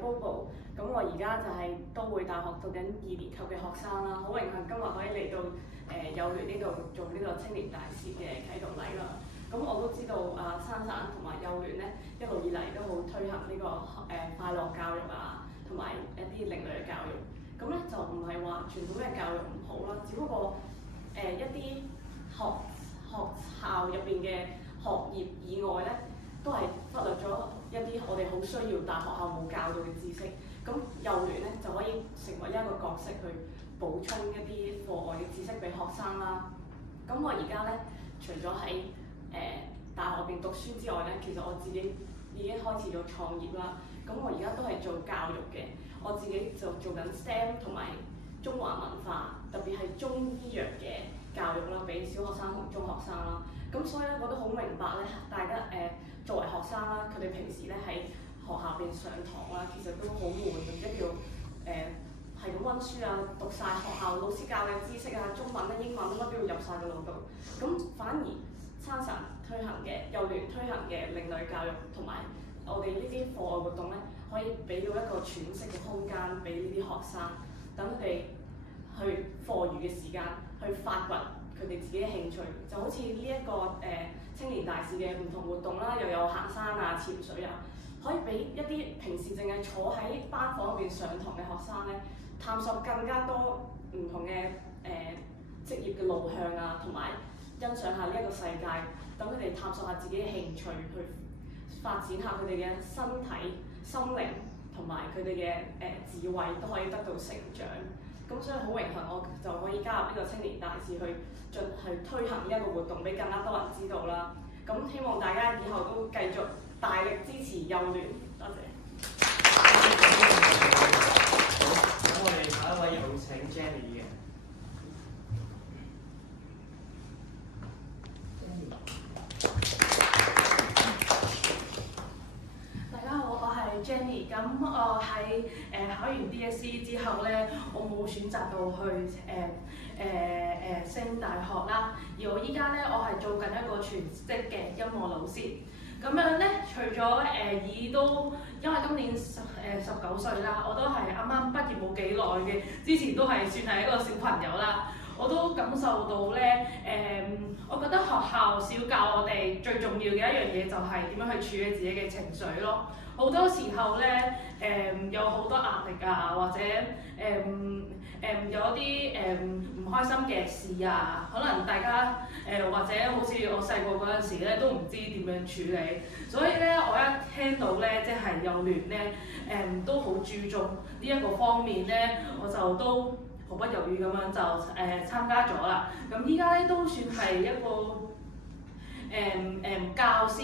Bobo，咁我而家就係都會大學讀緊2年級嘅學生啦，好榮幸今日可以嚟到幼聯呢度做呢個青年大使嘅啟動禮啦。咁我都知道珊珊同埋幼聯咧一路以嚟都好推行呢個快樂教育啊，同埋一啲另類嘅教育。咁咧就唔係話傳統嘅教育唔好啦，只不過一啲學校入邊嘅學業以外咧，都係忽略咗一啲我哋好需要但學校冇教到嘅知識。咁幼聯咧就可以成為一個角色去補充一啲課外嘅知識俾學生啦。咁我而家咧除咗喺大學入邊讀書之外咧，其實我自己已經開始咗創業啦。咁我而家都係做教育嘅，我自己就做緊 STEM 同埋中華文化，特別係中醫藥嘅教育啦，俾小學生同中學生啦。咁所以咧，我都好明白咧，大家作為學生啦，佢哋平時咧喺學校邊上堂啦，其實都好悶，即係叫係咁温書啊，讀晒學校老師教嘅知識啊，中文咧、英文乜都要入晒個腦度。咁反而珊珊推行嘅幼聯推行嘅另類教育，同埋我哋呢啲課外活動咧，可以俾到一個喘息嘅空間俾呢啲學生，等佢哋去課餘嘅時間去發掘佢哋自己嘅興趣，就好似呢一個青年大使嘅唔同活動啦，又有行山啊、潛水啊，可以俾一啲平時淨係坐喺班房入邊上堂嘅學生咧，探索更加多唔同嘅職業嘅路向啊，同埋欣賞下呢一個世界，等佢哋探索下自己嘅興趣，去發展下佢哋嘅身體、心靈同埋佢哋嘅智慧都可以得到成長。咁所以好榮幸，我就可以加入呢個青年大使去推行呢一個活動，俾更加多人知道啦。咁希望大家以後都繼續大力支持幼聯，多謝。咁我哋下一位有請 Jenny 嘅。大家好，我係 Jenny。咁我喺考完 DSE 之後咧，我冇選擇到去升大學啦。而我依家咧，我係做緊一個全職嘅音樂老師。咁樣咧，除咗因為今年19歲啦，我都係啱啱畢業冇幾耐嘅，之前都係算係一個小朋友啦。我都感受到咧，我覺得學校少教我哋最重要嘅一樣嘢就係點樣去處理自己嘅情緒咯。好多時候咧，有好多壓力啊，或者有啲唔開心嘅事啊，可能大家或者好似我細個嗰陣時咧，都唔知點樣處理。所以咧，我一聽到咧，即係幼聯咧，都好注重呢一個方面咧，我就都毫不猶豫咁樣就參加咗啦。咁依家咧都算係一個教師，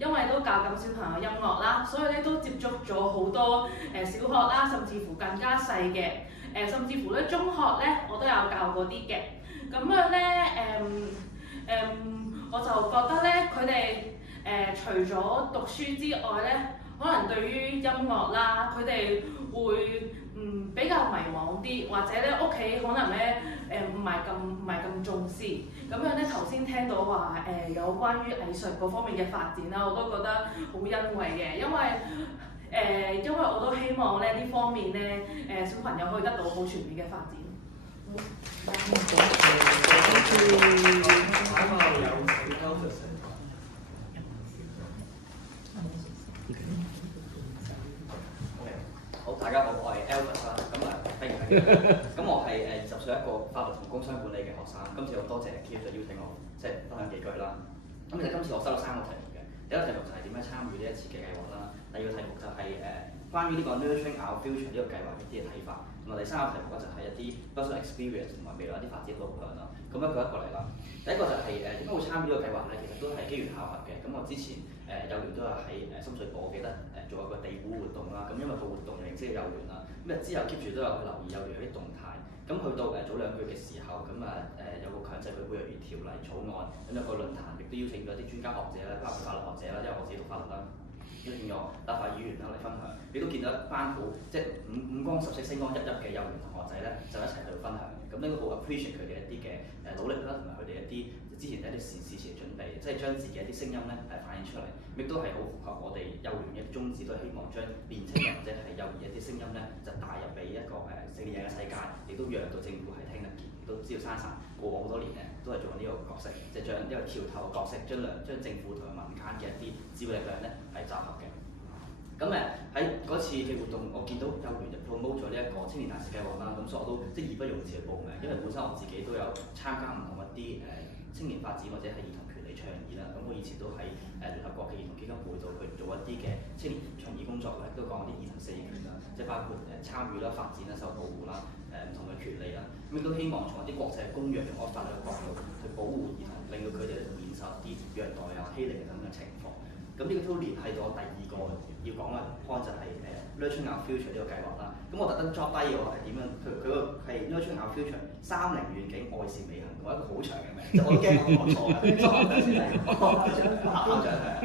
因為都教緊小朋友音樂啦，所以咧都接觸咗好多小學啦，甚至乎更加細嘅甚至乎咧中學咧我都有教過啲嘅。咁樣咧我就覺得咧佢哋除咗讀書之外咧，可能對於音樂啦，佢哋會比較迷惘啲，或者咧屋企可能咧唔係咁重視。咁樣咧頭先聽到話有關於藝術嗰方面嘅發展啦，我都覺得好欣慰嘅，因為我都希望咧呢方面咧小朋友可以得到好全面嘅發展。好，大家好，我係 Elvis 啦，咁歡迎大家。咁我係20歲一個法律同工商管理嘅學生。今次好多謝 Keith 就邀請我，即係分享幾句啦。咁其實今次我收到3個題目嘅，第一個題目就係點樣參與呢一次嘅計劃啦，第二個題目就係關於呢個 Nurturing Our Future 呢個計劃嘅啲嘅睇法，同埋第三個題目咧就係一啲 personal experience 同埋未來一啲發展路向啦。咁一個一個嚟啦。第一個就係點解會參與呢個計劃咧？其實都係機緣巧合嘅。咁我之前幼聯都係喺深水埗，我記得做一個地鼓活動啦。咁因為個活動認識幼聯啦，咁之後 keep 住都有去留意幼聯啲動態。咁去到早2個月嘅時候，咁有個強制佢每月條例草案，咁有個論壇，亦都邀請咗啲專家學者啦，包括法律學者啦，因為我自己讀法律啦。邀請咗立法議員啦嚟分享，亦都見到一班好即係五光十色、星光熠熠嘅幼兒同學仔咧，就一齊去分享嘅。咁呢個好 appreciate 佢哋一啲嘅努力啦，同埋佢哋一啲之前一啲事前準備，即係將自己一啲聲音咧反映出嚟，亦都係好符合我哋幼兒園嘅宗旨，都係希望將年青人或者係幼兒一啲聲音咧，就帶入俾一個成年人嘅世界，亦都讓到政府係聽得見，亦都知道珊珊過往好多年咧都係做緊呢個角色，即係將一個橋頭嘅角色，將政府同埋民間嘅一啲智慧力量咧係集合嘅。咁喺嗰次嘅活動，我見到幼兒園就 promote 咗呢一個青年大使計劃啦，咁所以我都即係義不容辭去報名，因為本身我自己都有參加唔同一啲青年發展或者係兒童權利倡議啦。咁我以前都喺聯合國嘅兒童基金會度去做一啲嘅青年倡議工作咧，都講啲兒童四權啦，即係包括參與啦、發展啦、受保護啦、唔同嘅權利啦。咁亦都希望從一啲國際公約同法律嘅角度去保護兒童，令到佢哋免受一啲虐待啊、欺凌等嘅情況。咁呢個都聯繫到我第二個要講嘅 point 就係Nurturing Our Future 呢個計劃啦。咁我特登 drop 低我係點樣？佢個係 Nurturing Our Future 30願景愛是美行，我一個好長嘅名，即係我都驚我講錯嘅。所以我等陣先係校長係。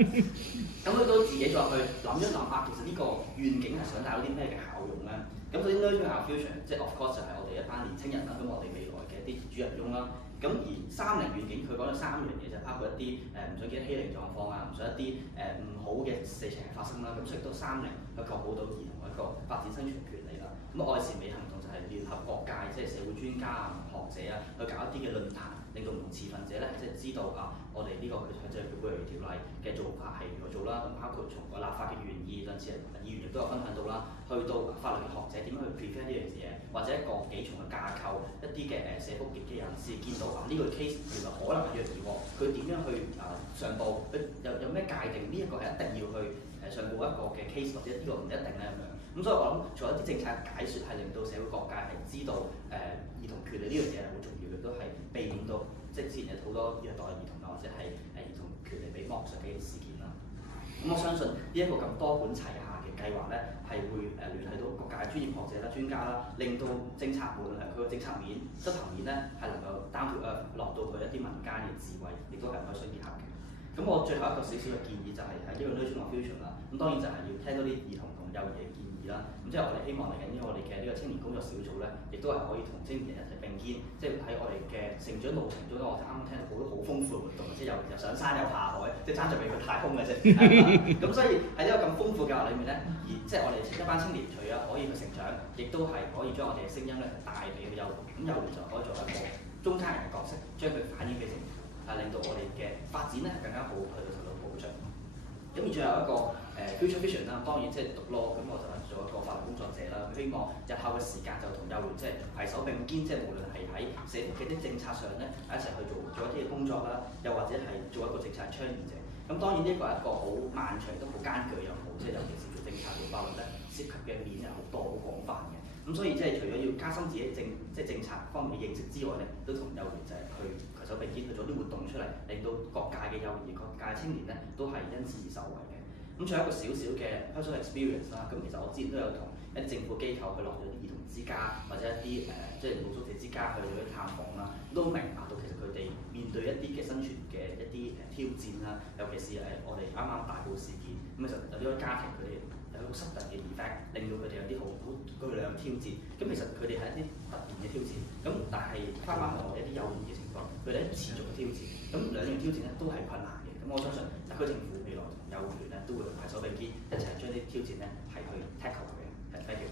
咁佢都自己再去諗一諗下，其實呢個願景係想帶到啲咩嘅效用咧？咁首先 Nurturing Our Future 即係 of course 就係我哋一班年青人啦，咁我哋未來嘅一啲主人翁啦。咁而30願景佢講咗3樣嘢，就包括一啲唔想見到欺凌狀況啊，唔想一啲唔好嘅事情發生啦。咁所以到30去確保到兒童一個發展生存權利啦。咁愛是美行動就係聯合各界即係社會專家啊、學者啊去搞一啲嘅論壇，令到唔同持份者咧即係知道啊，我哋呢個即係保育條例嘅做法係如何做啦。咁包括從個立法嘅原意，甚至係議員亦都有分享到啦。去到法律嘅學者點樣去 prevent 呢樣嘢，或者一個幾重嘅架構，一啲嘅社福嘅人士見到呢個 case 原來可能係虐兒喎，佢點樣去上報？佢有咩界定？呢一個係一定要去上報一個嘅 case，或者呢個唔一定咧咁樣。咁所以我諗做一啲政策解説係令到社會各界係知道兒童權利呢樣嘢係好重要嘅，都係避免到即係之前有好多虐待兒童啊，或者係兒童權利被剝削嘅事件啦。咁我相信呢一個咁多管齊下嘅計劃咧，係會聯繫到各界專業學者啦、專家啦，令到政策無論係佢個政策面、執行面咧，係能夠down to earth落到佢一啲民間嘅智慧，亦都係可以相結合嘅。咁我最後一個少少嘅建議就係喺呢個 Nurturing Our Future 啦。咁當然就係要聽到啲兒童同幼兒嘅建議啦。咁即係我哋希望嚟緊呢我哋嘅呢個青年工作小組咧，亦都係可以同青年人一齊並肩，即係喺我哋嘅成長路程中咧，我哋啱啱聽到好多好豐富嘅活動，即係又上山又下海，即係爭在俾佢太空嘅啫。咁所以喺呢個咁豐富嘅教育裏面咧，而即係我哋一班青年除咗可以去成長，亦都係可以將我哋嘅聲音咧帶俾個幼兒。咁幼兒就可以做一個中間人嘅角色，將佢反映俾政府，令到我哋嘅發展咧更加好，去到受到保障。咁而最後一個future vision 啦，當然即係讀 law，咁我就係做一個法律工作者啦。希望日後嘅時間就同幼兒即係攜手並肩，即係無論係喺社福嘅啲政策上咧，一齊去做一啲嘅工作啦，又或者係做一個政策倡議者。咁當然呢個係一個好漫長都好艱巨又好，即係尤其是做政策做法律咧，涉及嘅面係好多好廣泛嘅。咁所以即係除咗要加深自己政策方面嘅認識之外咧，都同幼兒就係去攜手並肩去做啲活動出嚟，令到各界嘅幼兒、各界青年咧都係因此而受惠嘅。咁仲有一個少少嘅 personal experience 啦。咁其實我之前都有同一啲政府機構去落咗啲兒童之家，或者一啲即係露宿者之家去做啲探訪啦，都明白到其實佢哋面對一啲嘅生存嘅一啲挑戰啦，尤其是我哋啱啱大埔事件，咁其實有啲家庭佢哋有一個 sudden 嘅 effect，令到佢哋有啲好巨量嘅挑戰。咁其實佢哋係一啲突然嘅挑戰，咁但係翻返去我哋一啲幼兒嘅情況，佢哋一啲持續嘅挑戰，咁兩樣挑戰咧都係困難嘅。咁我相信特區政府未來同幼兒園咧都會攜手並肩，一齊將啲挑戰咧係去 tackle 嘅。Thank you。